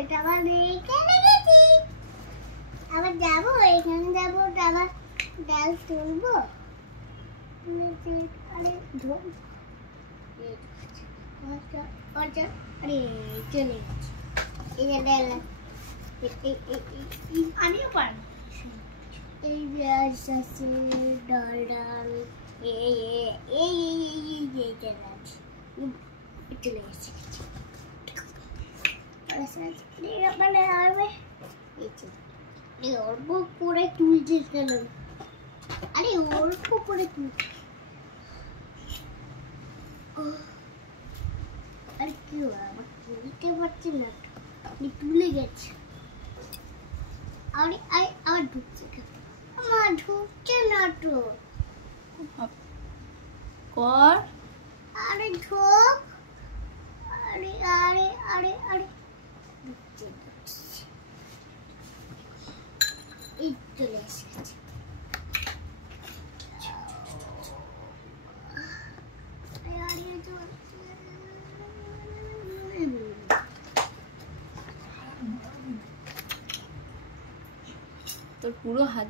এটা আবার এখানে গেছি, আবার যাবো এখানে যাবো, আবার ডাল তুলবো। আরে ধর আরে চলে গেছে। এই যে ডাল আমিও পারি। এই যে আছে ডাল ডাল এই চলে গেছে। অল্প করে তুলছিস কেন? আরে অল্প করে তুল। আরে কি আমার তুলতে পারছি না, তুলে গেছে। আরে আমার ঢুকছে কেন? আমার ঢুকছে না তো। কর। আরে ঢোক। আরে আরে আরে আরে ঢুকছে এই চলে এসেছে। তোর পুরো হাত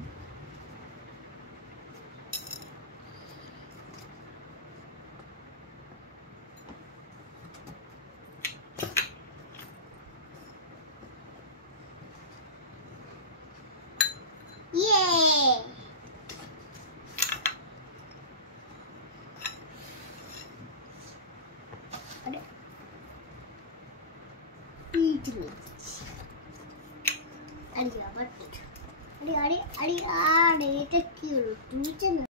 আরে আরে আরে আরে এটা কি হলো? তুলছে না।